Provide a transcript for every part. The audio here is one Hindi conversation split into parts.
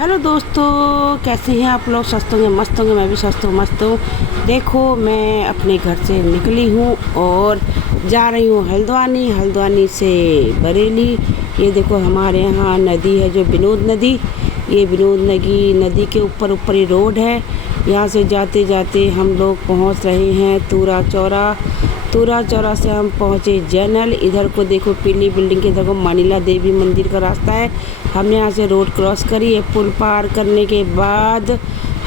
हेलो दोस्तों, कैसे हैं आप लोग? स्वस्थ होंगे, मस्त होंगे। मैं भी स्वस्थ हूँ, मस्त हूँ। देखो, मैं अपने घर से निकली हूँ और जा रही हूँ हल्द्वानी से बरेली। ये देखो, हमारे यहाँ नदी है जो विनोद नदी। ये विनोद नदी के ऊपर ही रोड है। यहाँ से जाते जाते हम लोग पहुँच रहे हैं तूरा चौरा से हम पहुँचे जनरल। इधर को देखो, पीली बिल्डिंग के इधर को मनीला देवी मंदिर का रास्ता है। हमने यहाँ से रोड क्रॉस करी है। पुल पार करने के बाद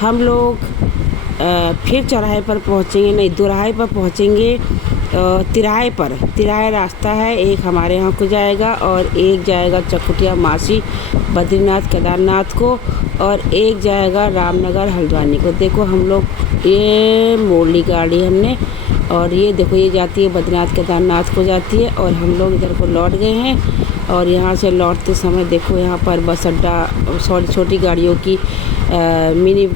हम लोग फिर चौराहे पर पहुँचेंगे, नहीं दोराहे पर पहुँचेंगे। तिराहे रास्ता है, एक हमारे यहाँ को जाएगा और एक जाएगा चकुटिया मासी बद्रीनाथ केदारनाथ को, और एक जाएगा रामनगर हल्द्वानी को। देखो, हम लोग ये मोड़ ली गाड़ी हमने, और ये देखो, ये जाती है बद्रीनाथ केदारनाथ को जाती है, और हम लोग इधर को लौट गए हैं। और यहाँ से लौटते समय देखो, यहाँ पर बस अड्डा, छोटी गाड़ियों की मिनी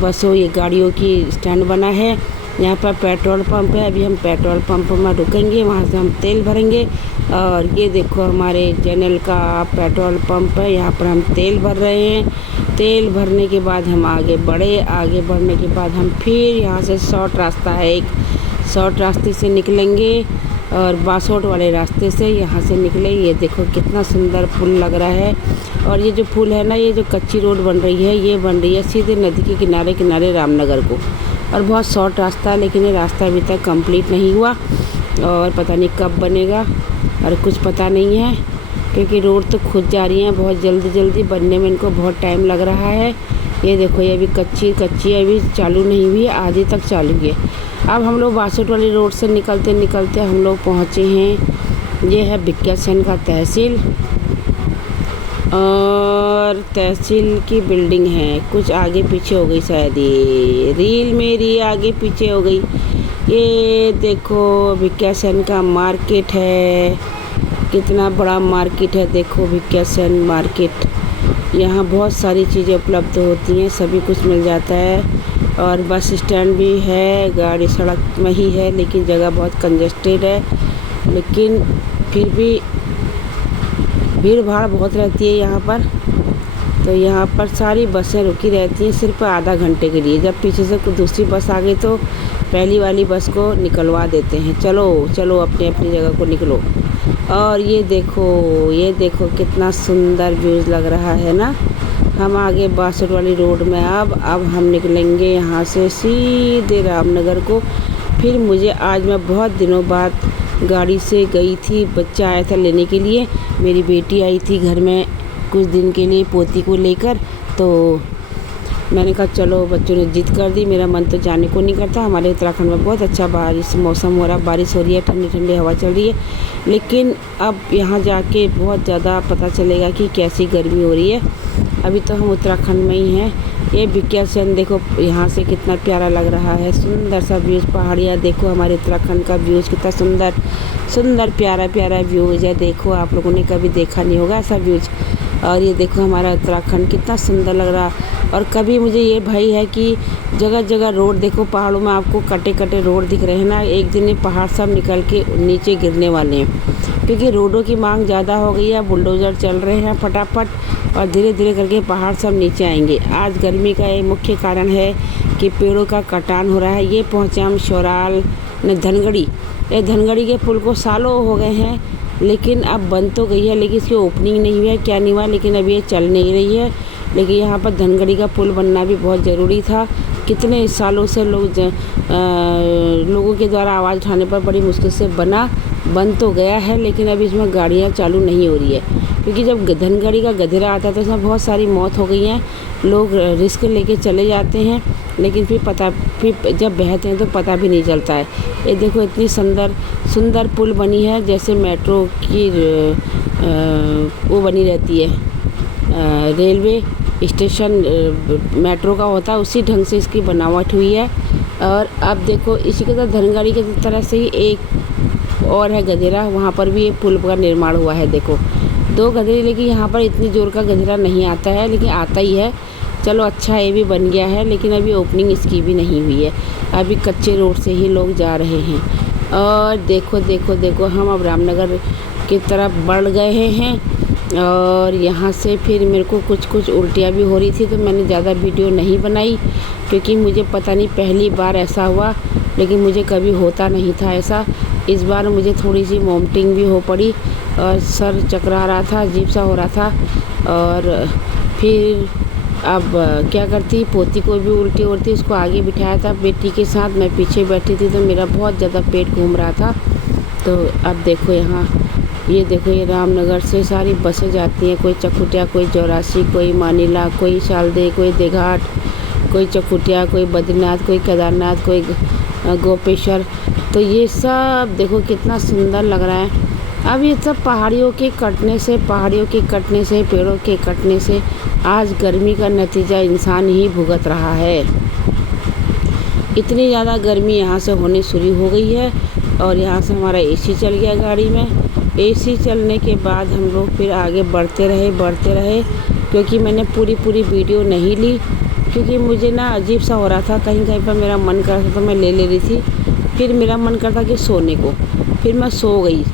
बसों, ये गाड़ियों की स्टैंड बना है। यहाँ पर पेट्रोल पंप है। अभी हम पेट्रोल पंप में रुकेंगे, वहाँ से हम तेल भरेंगे। और ये देखो, हमारे जनरल का पेट्रोल पंप है, यहाँ पर हम तेल भर रहे हैं। तेल भरने के बाद हम आगे बढ़ने के बाद हम फिर यहाँ से शॉर्ट रास्ता है, एक शॉर्ट रास्ते से निकलेंगे और बासोट वाले रास्ते से यहाँ से निकले। ये देखो, कितना सुंदर पुल लग रहा है। और ये जो पुल है ना, ये जो कच्ची रोड बन रही है, ये बन रही है सीधे नदी के किनारे रामनगर को। और बहुत शॉर्ट रास्ता है, लेकिन ये रास्ता अभी तक कंप्लीट नहीं हुआ और पता नहीं कब बनेगा, और कुछ पता नहीं है, क्योंकि रोड तो खुद जा रही है बहुत जल्दी बनने में, इनको बहुत टाइम लग रहा है। ये देखो, ये अभी कच्ची है, अभी चालू नहीं हुई है, आधी तक चालू है। अब हम लोग बासठ वाली रोड से निकलते हम लोग पहुँचे हैं। ये है भिक्यासैन का तहसील, और तहसील की बिल्डिंग है, कुछ आगे पीछे हो गई शायद, ये रील मेरी आगे पीछे हो गई। ये देखो, भिक्यासैन का मार्केट है, कितना बड़ा मार्केट है। देखो, भिक्यासैन मार्केट, यहाँ बहुत सारी चीज़ें उपलब्ध होती हैं, सभी कुछ मिल जाता है। और बस स्टैंड भी है, गाड़ी सड़क में ही है, लेकिन जगह बहुत कंजेस्टेड है, लेकिन फिर भी भीड़ भाड़ बहुत रहती है यहाँ पर। तो यहाँ पर सारी बसें रुकी रहती हैं सिर्फ आधा घंटे के लिए। जब पीछे से कोई दूसरी बस आ गई तो पहली वाली बस को निकलवा देते हैं, चलो अपनी जगह को निकलो। और ये देखो कितना सुंदर व्यूज़ लग रहा है ना। हम आगे बासठ वाली रोड में अब हम निकलेंगे यहाँ से सीधे रामनगर को। फिर मुझे आज मैं बहुत दिनों बाद गाड़ी से गई थी, बच्चा आया था लेने के लिए, मेरी बेटी आई थी घर में कुछ दिन के लिए पोती को लेकर। तो मैंने कहा चलो, बच्चों ने जिद कर दी, मेरा मन तो जाने को नहीं करता। हमारे उत्तराखंड में बहुत अच्छा मौसम हो रहा, बारिश हो रही है, ठंडी हवा चल रही है, लेकिन अब यहाँ जाके बहुत ज़्यादा पता चलेगा कि कैसी गर्मी हो रही है। अभी तो हम उत्तराखंड में ही हैं। ये भिक्यासैन देखो, यहाँ से कितना प्यारा लग रहा है, सुंदर सा व्यूज़, पहाड़ियाँ देखो, हमारे उत्तराखंड का व्यूज़ कितना सुंदर प्यारा व्यूज़ है। देखो, आप लोगों ने कभी देखा नहीं होगा ऐसा व्यूज़। और ये देखो, हमारा उत्तराखंड कितना सुंदर लग रहा। और कभी मुझे ये भय है कि जगह रोड देखो, पहाड़ों में आपको कटे रोड दिख रहे हैं ना, एक दिन ये पहाड़ सब निकल के नीचे गिरने वाले हैं, क्योंकि रोडों की मांग ज़्यादा हो गई है। बुलडोज़र चल रहे हैं फटाफट, और धीरे करके पहाड़ सब नीचे आएंगे। आज गर्मी का ये मुख्य कारण है कि पेड़ों का कटान हो रहा है। ये पहुँचे हम शौराल धनगढ़ी। ये धनगढ़ी के पुल को सालों हो गए हैं, लेकिन अब बन तो गई है, लेकिन इसकी ओपनिंग नहीं हुई है, क्या नहीं हुआ, लेकिन अभी ये चल नहीं रही है। लेकिन यहाँ पर धनगढ़ी का पुल बनना भी बहुत ज़रूरी था। कितने सालों से लोगों के द्वारा आवाज़ उठाने पर बड़ी मुश्किल से बन तो गया है, लेकिन अभी इसमें गाड़ियाँ चालू नहीं हो रही है, क्योंकि जब धनगढ़ी का गधेरा आता है तो इसमें बहुत सारी मौत हो गई हैं। लोग रिस्क लेके चले जाते हैं, लेकिन फिर जब बहते हैं तो पता भी नहीं चलता है। ये देखो, इतनी सुंदर पुल बनी है, जैसे मेट्रो की वो बनी रहती है, रेलवे स्टेशन मेट्रो का होता है, उसी ढंग से इसकी बनावट हुई है। और अब देखो, इसी के साथ धनगढ़ी की तरह से ही एक और है गधेरा, वहाँ पर भी एक पुल का निर्माण हुआ है। देखो, 2 गधेरे, लेकिन यहाँ पर इतनी जोर का गधेरा नहीं आता है, लेकिन आता ही है। चलो अच्छा, ये भी बन गया है, लेकिन अभी ओपनिंग इसकी भी नहीं हुई है। अभी कच्चे रोड से ही लोग जा रहे हैं। और देखो, हम अब रामनगर की तरफ बढ़ गए हैं। और यहाँ से फिर मेरे को कुछ कुछ उल्टियाँ भी हो रही थी, तो मैंने ज़्यादा वीडियो नहीं बनाई क्योंकि मुझे पता नहीं पहली बार ऐसा हुआ, लेकिन मुझे कभी होता नहीं था ऐसा। इस बार मुझे थोड़ी सी वॉमिटिंग भी हो पड़ी और सर चकरा रहा था, अजीब सा हो रहा था। और फिर अब क्या करती, पोती को भी उल्टी होती, उसको आगे बिठाया था बेटी के साथ, मैं पीछे बैठी थी, तो मेरा बहुत ज़्यादा पेट घूम रहा था। तो अब देखो यहाँ, ये देखो ये रामनगर से सारी बसें जाती हैं, कोई चकुटिया, कोई चौरासी, कोई मानिला, कोई शालदे, कोई देघाट, कोई चकुटिया, कोई बद्रीनाथ, कोई केदारनाथ, कोई गोपेश्वर। तो ये सब देखो कितना सुंदर लग रहा है। अब ये सब पहाड़ियों के कटने से, पेड़ों के कटने से आज गर्मी का नतीजा इंसान ही भुगत रहा है। इतनी ज़्यादा गर्मी यहाँ से होने शुरू हो गई है। और यहाँ से हमारा एसी चल गया गाड़ी में। एसी चलने के बाद हम लोग फिर आगे बढ़ते रहे क्योंकि मैंने पूरी वीडियो नहीं ली, क्योंकि मुझे ना अजीब सा हो रहा था, कहीं पर मेरा मन कर रहा था तो मैं ले रही थी। फिर मेरा मन करता कि सोने को, फिर मैं सो गई।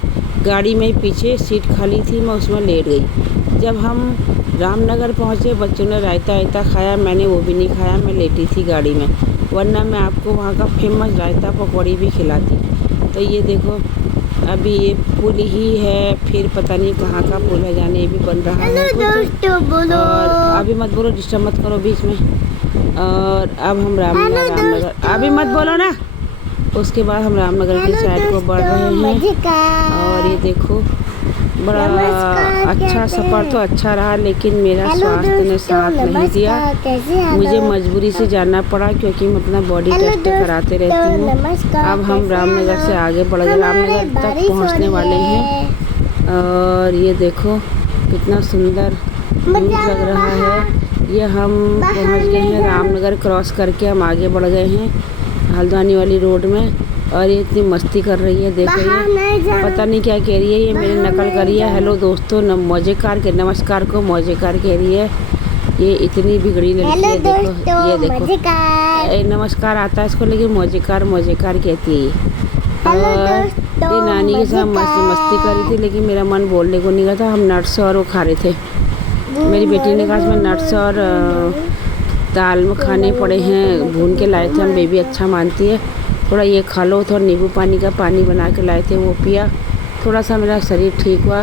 गाड़ी में पीछे सीट खाली थी, मैं उसमें लेट गई। जब हम रामनगर पहुँचे, बच्चों ने रायता खाया, मैंने वो भी नहीं खाया, मैं लेटी थी गाड़ी में, वरना मैं आपको वहाँ का फेमस रायता पकौड़ी भी खिलाती। तो ये देखो अभी ये पुल ही है, फिर पता नहीं कहाँ का पुल है, जाने भी बन रहा है कुछ। और अभी मत बोलो, डिस्टर्ब मत करो बीच में। और अब हम रामनगर, अभी मत बोलो ना। उसके बाद हम रामनगर की साइड को बढ़ रहे हैं। और ये देखो बड़ा अच्छा सफ़र तो अच्छा रहा, लेकिन मेरा स्वास्थ्य ने साथ नहीं दिया। मुझे मजबूरी से जाना पड़ा क्योंकि मैं अपना बॉडी टेस्ट कराते रहती हूँ। अब हम रामनगर से आगे बढ़ गए, रामनगर तक पहुँचने वाले हैं। और ये देखो कितना सुंदर व्यू लग रहा है। ये हम पहुँच गए हैं, रामनगर क्रॉस करके हम आगे बढ़ गए हैं हल्द्वानी वाली रोड में। और ये इतनी मस्ती कर रही है, देखो ये पता नहीं क्या कह रही है, ये मेरी नकल कर रही है। हेलो दोस्तों, मौजेकार के नमस्कार को मौजेकार कह रही है। ये इतनी बिगड़ी लड़की है, देखो ये देखो नमस्कार आता है इसको, लेकिन मौजेकार कहती है। और ये नानी के साथ मस्ती कर रही थी, लेकिन मेरा मन बोलने को नहीं करता। हम नट्स और वो खा रहे थे। मेरी बेटी ने कहा मैं नट्स और दाल में खाने पड़े हैं, भून के लाए थे हम, बेबी अच्छा मानती है, थोड़ा ये खा लो। थोड़ा नींबू पानी का पानी बना के लाए थे, वो पिया, थोड़ा सा मेरा शरीर ठीक हुआ।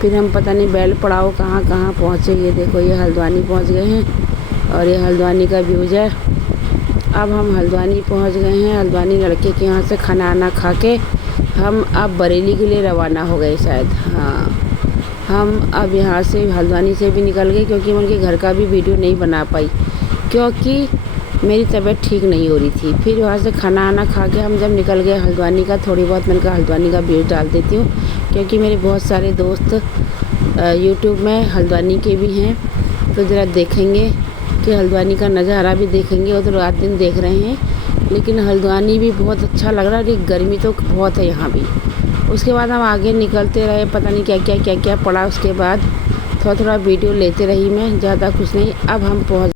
फिर हम पता नहीं बैल पड़ाव कहाँ पहुँचे। ये देखो ये हल्द्वानी पहुँच गए हैं और ये हल्द्वानी का व्यूज है। अब हम हल्द्वानी पहुँच गए हैं। हल्द्वानी लड़के के यहाँ से खाना खा के हम अब बरेली के लिए रवाना हो गए शायद। हाँ, हम अब यहाँ से हल्द्वानी से भी निकल गए क्योंकि मैं उनके घर का भी वीडियो नहीं बना पाई क्योंकि मेरी तबीयत ठीक नहीं हो रही थी। फिर वहाँ से खाना खा के हम जब निकल गए हल्द्वानी का, थोड़ी बहुत मैंने कहा हल्द्वानी का व्यूज़ डाल देती हूँ क्योंकि मेरे बहुत सारे दोस्त यूट्यूब में हल्द्वानी के भी हैं, तो ज़रा देखेंगे कि हल्द्वानी का नज़ारा भी देखेंगे। वो तो रात दिन देख रहे हैं, लेकिन हल्द्वानी भी बहुत अच्छा लग रहा है, लेकिन गर्मी तो बहुत है यहाँ भी। उसके बाद हम आगे निकलते रहे, पता नहीं क्या क्या पड़ा। उसके बाद थोड़ा वीडियो लेते रही मैं, ज़्यादा कुछ नहीं। अब हम पहुँच